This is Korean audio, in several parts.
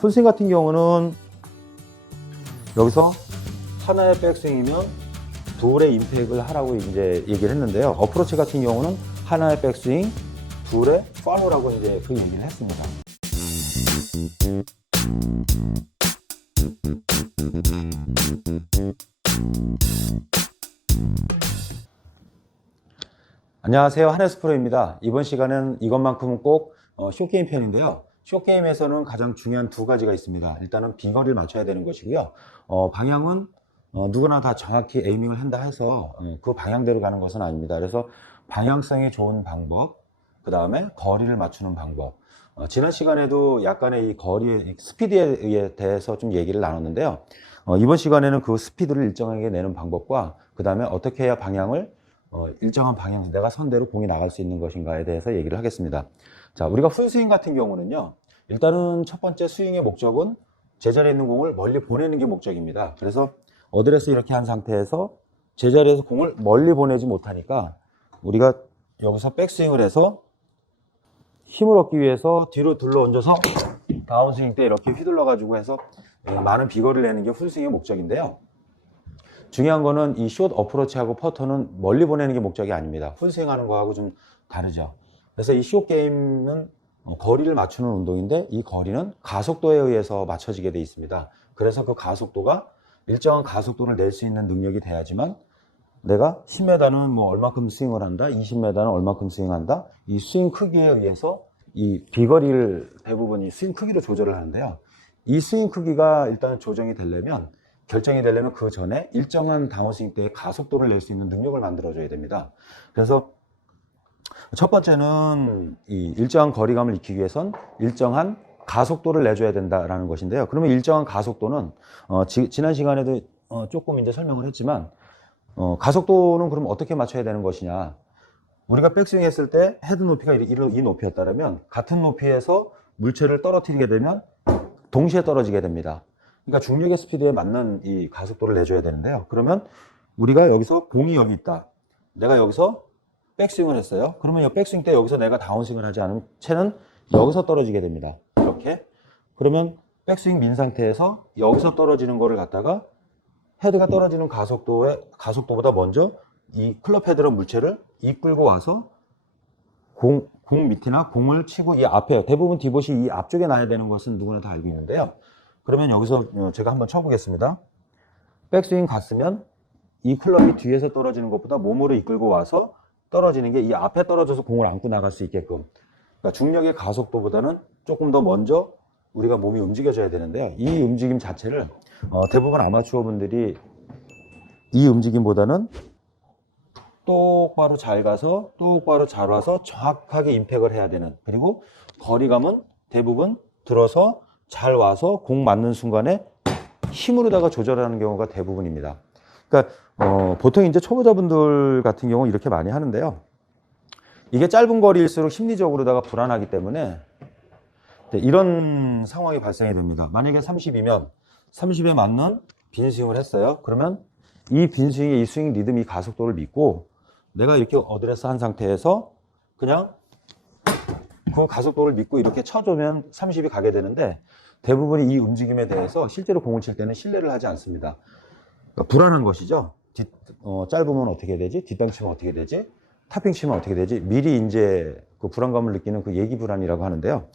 풀스윙 같은 경우는 여기서 하나의 백스윙이면 둘의 임팩을 하라고 이제 얘기를 했는데요. 어프로치 같은 경우는 하나의 백스윙, 둘의 팔로우라고 이제 그 얘기를 했습니다. 안녕하세요, 한혜스 프로입니다. 이번 시간은 이것만큼은 꼭 숏게임 편인데요. 숏게임에서는 가장 중요한 두 가지가 있습니다. 일단은 비거리를 맞춰야 되는 것이고요. 방향은 누구나 다 정확히 에이밍을 한다 해서 그 방향대로 가는 것은 아닙니다. 그래서 방향성이 좋은 방법, 그 다음에 거리를 맞추는 방법. 지난 시간에도 약간의 이 거리의 스피드에 대해서 좀 얘기를 나눴는데요. 이번 시간에는 그 스피드를 일정하게 내는 방법과 그 다음에 어떻게 해야 방향을 일정한 방향, 내가 선대로 공이 나갈 수 있는 것인가에 대해서 얘기를 하겠습니다. 자, 우리가 풀스윙 같은 경우는요, 일단은 첫 번째 스윙의 목적은 제자리에 있는 공을 멀리 보내는 게 목적입니다. 그래서 어드레스 이렇게 한 상태에서 제자리에서 공을 멀리 보내지 못하니까 우리가 여기서 백스윙을 해서 힘을 얻기 위해서 뒤로 둘러 얹어서 다운스윙 때 이렇게 휘둘러 가지고 해서 많은 비거리를 내는 게 풀스윙의 목적인데요. 중요한 거는 이 숏 어프로치하고 퍼터는 멀리 보내는 게 목적이 아닙니다. 풀스윙 하는 거하고 좀 다르죠. 그래서 이 숏 게임은 거리를 맞추는 운동인데 이 거리는 가속도에 의해서 맞춰지게 되어 있습니다. 그래서 그 가속도가 일정한 가속도를 낼 수 있는 능력이 돼야지만 내가 10m는 뭐 얼마큼 스윙을 한다, 20m는 얼마큼 스윙한다, 이 스윙 크기에 의해서 이 비거리를 대부분 이 스윙 크기로 조절을 하는데요. 이 스윙 크기가 일단 조정이 되려면 결정이 되려면 그 전에 일정한 다운스윙 때의 가속도를 낼 수 있는 능력을 만들어줘야 됩니다. 그래서 첫 번째는 이 일정한 거리감을 익히기 위해선 일정한 가속도를 내줘야 된다라는 것인데요. 그러면 일정한 가속도는 지난 시간에도 조금 이제 설명을 했지만 가속도는 그럼 어떻게 맞춰야 되는 것이냐? 우리가 백스윙 했을 때 헤드 높이가 이 높이였다면 같은 높이에서 물체를 떨어뜨리게 되면 동시에 떨어지게 됩니다. 그러니까 중력의 스피드에 맞는 이 가속도를 내줘야 되는데요. 그러면 우리가 여기서 공이 여기 있다. 내가 여기서 백스윙을 했어요. 그러면 이 백스윙 때 여기서 내가 다운스윙을 하지 않으면 채는 여기서 떨어지게 됩니다. 이렇게. 그러면 백스윙 민 상태에서 여기서 떨어지는 거를 갖다가 헤드가 떨어지는 가속도보다 먼저 이 클럽 헤드로 물체를 이끌고 와서 공 밑이나 공을 치고 이 앞에 대부분 디봇이 이 앞쪽에 놔야 되는 것은 누구나 다 알고 있는데요. 그러면 여기서 제가 한번 쳐보겠습니다. 백스윙 갔으면 이 클럽이 뒤에서 떨어지는 것보다 몸으로 이끌고 와서 떨어지는 게 이 앞에 떨어져서 공을 안고 나갈 수 있게끔. 그러니까 중력의 가속도보다는 조금 더 먼저 우리가 몸이 움직여져야 되는데요. 이 움직임 자체를 대부분 아마추어 분들이 이 움직임보다는 똑바로 잘 가서 똑바로 잘 와서 정확하게 임팩을 해야 되는, 그리고 거리감은 대부분 들어서 잘 와서 공 맞는 순간에 힘으로다가 조절하는 경우가 대부분입니다. 그러니까 보통 이제 초보자분들 같은 경우 이렇게 많이 하는데요. 이게 짧은 거리일수록 심리적으로다가 불안하기 때문에 이런 상황이 발생이 됩니다. 만약에 30이면 30에 맞는 빈스윙을 했어요. 그러면 이 빈스윙의 이 스윙 리듬, 이 가속도를 믿고 내가 이렇게 어드레스 한 상태에서 그냥 그 가속도를 믿고 이렇게 쳐주면 30이 가게 되는데 대부분 이 움직임에 대해서 실제로 공을 칠 때는 신뢰를 하지 않습니다. 그러니까 불안한 것이죠. 짧으면 어떻게 되지? 뒷땅 치면 어떻게 되지? 탑핑 치면 어떻게 되지? 미리 이제 그 불안감을 느끼는 그 예기 불안이라고 하는데요.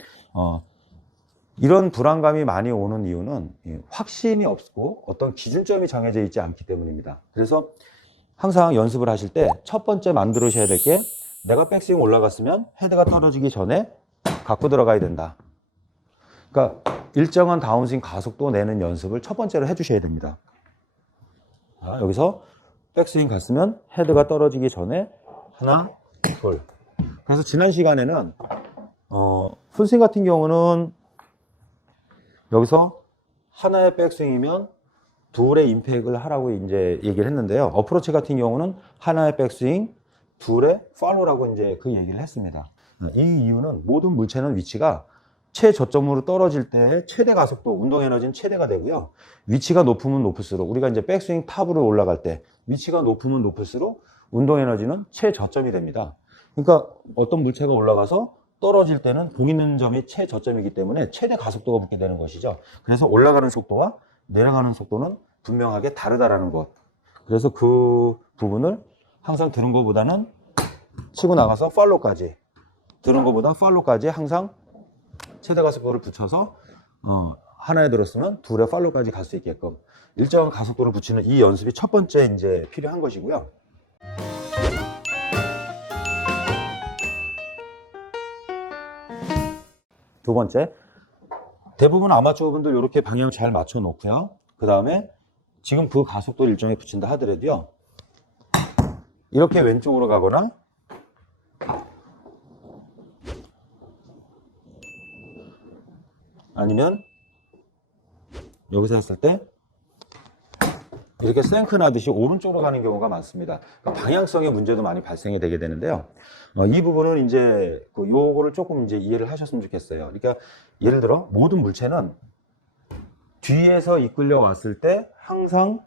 이런 불안감이 많이 오는 이유는 확신이 없고 어떤 기준점이 정해져 있지 않기 때문입니다. 그래서 항상 연습을 하실 때 첫 번째 만들으셔야 될 게 내가 백스윙 올라갔으면 헤드가 떨어지기 전에 갖고 들어가야 된다. 그러니까 일정한 다운스윙 가속도 내는 연습을 첫 번째로 해주셔야 됩니다. 자, 여기서 백스윙 갔으면 헤드가 떨어지기 전에 하나, 둘. 그래서 지난 시간에는 풀스윙 같은 경우는 여기서 하나의 백스윙이면 둘의 임팩을 하라고 이제 얘기를 했는데요. 어프로치 같은 경우는 하나의 백스윙, 둘의 팔로우라고 이제 그 얘기를 했습니다. 이 이유는 모든 물체는 위치가 최저점으로 떨어질 때 최대 가속도, 운동 에너지는 최대가 되고요. 위치가 높으면 높을수록 우리가 이제 백스윙 탑으로 올라갈 때 위치가 높으면 높을수록 운동 에너지는 최저점이 됩니다. 그러니까 어떤 물체가 올라가서 떨어질 때는 공 있는 점이 최저점이기 때문에 최대 가속도가 붙게 되는 것이죠. 그래서 올라가는 속도와 내려가는 속도는 분명하게 다르다라는 것. 그래서 그 부분을 항상 드는 것보다는 치고 나가서 팔로우까지, 드는 것보다 팔로우까지 항상 최대 가속도를 붙여서 하나에 들었으면 둘의 팔로우까지 갈 수 있게끔 일정한 가속도를 붙이는 이 연습이 첫 번째 이제 필요한 것이고요. 두 번째, 대부분 아마추어 분들 이렇게 방향 잘 맞춰 놓고요. 그 다음에 지금 그 가속도 일정에 붙인다 하더라도요, 이렇게 왼쪽으로 가거나 아니면 여기서 했을 때 이렇게 생크 나듯이 오른쪽으로 가는 경우가 많습니다. 그러니까 방향성의 문제도 많이 발생이 되게 되는데요. 이 부분은 이제 요거를 조금 이제 이해를 하셨으면 좋겠어요. 그러니까 예를 들어 모든 물체는 뒤에서 이끌려 왔을 때 항상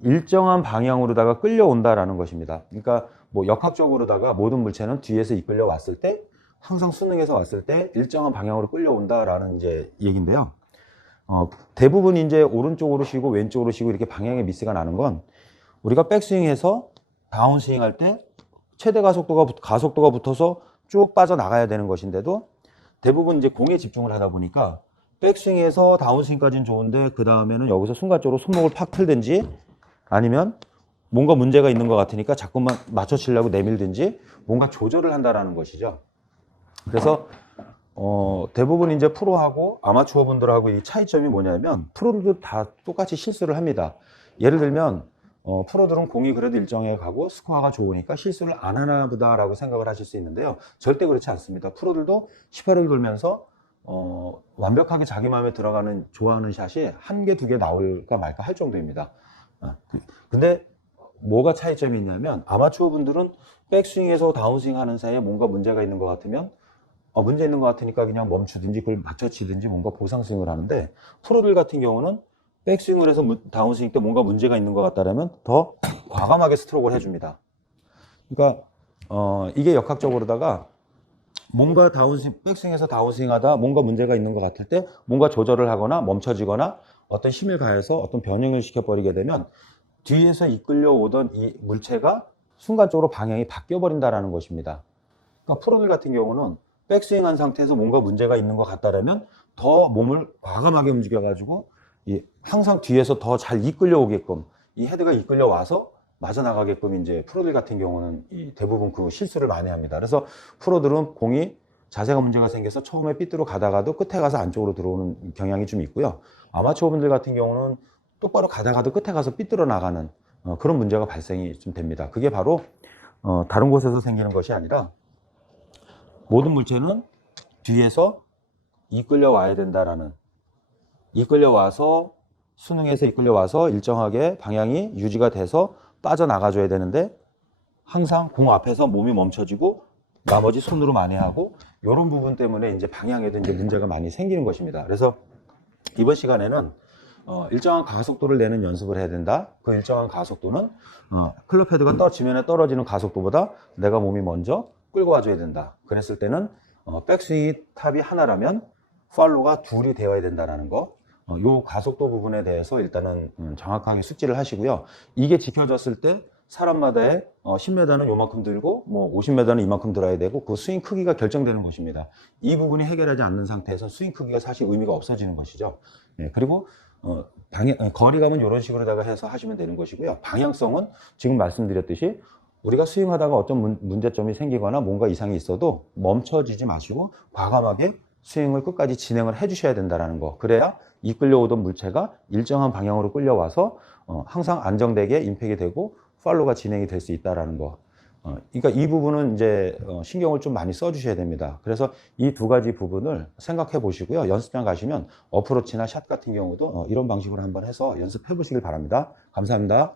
일정한 방향으로다가 끌려온다라는 것입니다. 그러니까 뭐 역학적으로다가 모든 물체는 뒤에서 이끌려 왔을 때 항상 수능에서 왔을 때 일정한 방향으로 끌려온다라는 이제 얘기인데요. 대부분 이제 오른쪽으로 쉬고 왼쪽으로 쉬고 이렇게 방향의 미스가 나는 건 우리가 백스윙해서 다운스윙 할 때 최대 가속도가 붙어서 쭉 빠져나가야 되는 것인데도 대부분 이제 공에 집중을 하다 보니까 백스윙에서 다운스윙까지는 좋은데 그 다음에는 여기서 순간적으로 손목을 팍 틀든지 아니면 뭔가 문제가 있는 것 같으니까 자꾸만 맞춰치려고 내밀든지 뭔가 조절을 한다라는 것이죠. 그래서 대부분 이제 프로하고 아마추어 분들하고 이 차이점이 뭐냐면 프로들도 다 똑같이 실수를 합니다. 예를 들면 프로들은 공이 그래도 일정에 가고 스코어가 좋으니까 실수를 안 하나 보다라고 생각을 하실 수 있는데요. 절대 그렇지 않습니다. 프로들도 18을 돌면서 완벽하게 자기 마음에 들어가는 좋아하는 샷이 한 개, 두 개 나올까 말까 할 정도입니다. 근데 뭐가 차이점이 있냐면 아마추어 분들은 백스윙에서 다운스윙 하는 사이에 뭔가 문제가 있는 것 같으면 문제 있는 것 같으니까 그냥 멈추든지 그걸 맞춰치든지 뭔가 보상스윙을 하는데 프로들 같은 경우는 백스윙을 해서 다운스윙 때 뭔가 문제가 있는 것 같다면 더 과감하게 스트로크를 해줍니다. 그러니까 이게 역학적으로다가 뭔가 백스윙에서 다운스윙 하다 뭔가 문제가 있는 것 같을 때 뭔가 조절을 하거나 멈춰지거나 어떤 힘을 가해서 어떤 변형을 시켜버리게 되면 뒤에서 이끌려 오던 이 물체가 순간적으로 방향이 바뀌어버린다는 것입니다. 그러니까 프로들 같은 경우는 백스윙 한 상태에서 뭔가 문제가 있는 것 같다면 더 몸을 과감하게 움직여가지고 항상 뒤에서 더 잘 이끌려 오게끔 이 헤드가 이끌려 와서 맞아 나가게끔 이제 프로들 같은 경우는 대부분 그 실수를 많이 합니다. 그래서 프로들은 공이 자세가 문제가 생겨서 처음에 삐뚤어 가다가도 끝에 가서 안쪽으로 들어오는 경향이 좀 있고요. 아마추어 분들 같은 경우는 똑바로 가다가도 끝에 가서 삐뚤어 나가는 그런 문제가 발생이 좀 됩니다. 그게 바로 다른 곳에서 생기는 것이 아니라 모든 물체는 뒤에서 이끌려 와야 된다라는, 이끌려 와서 수능에서 이끌려 와서 일정하게 방향이 유지가 돼서 빠져나가줘야 되는데 항상 공 앞에서 몸이 멈춰지고 나머지 손으로 많이 하고 이런 부분 때문에 이제 방향에도 이제 문제가 많이 생기는 것입니다. 그래서 이번 시간에는 일정한 가속도를 내는 연습을 해야 된다. 그 일정한 가속도는 클럽 헤드가 지면에 떨어지는 가속도보다 내가 몸이 먼저 끌고 와줘야 된다. 그랬을 때는 백스윙이 탑이 하나라면 팔로우가 둘이 되어야 된다는 거. 요 가속도 부분에 대해서 일단은 정확하게 숙지를 하시고요. 이게 지켜졌을 때 사람마다의 10m는 요만큼 들고 뭐 50m는 이만큼 들어야 되고 그 스윙 크기가 결정되는 것입니다. 이 부분이 해결하지 않는 상태에서 스윙 크기가 사실 의미가 없어지는 것이죠. 네, 그리고 거리감은 이런 식으로다가 해서 하시면 되는 것이고요. 방향성은 지금 말씀드렸듯이 우리가 스윙하다가 어떤 문제점이 생기거나 뭔가 이상이 있어도 멈춰지지 마시고 과감하게 스윙을 끝까지 진행을 해 주셔야 된다는 거. 그래야 이끌려오던 물체가 일정한 방향으로 끌려와서 항상 안정되게 임팩이 되고 팔로우가 진행이 될 수 있다는 거. 그러니까 이 부분은 이제 신경을 좀 많이 써 주셔야 됩니다. 그래서 이 두 가지 부분을 생각해 보시고요. 연습장 가시면 어프로치나 샷 같은 경우도 이런 방식으로 한번 해서 연습해 보시길 바랍니다. 감사합니다.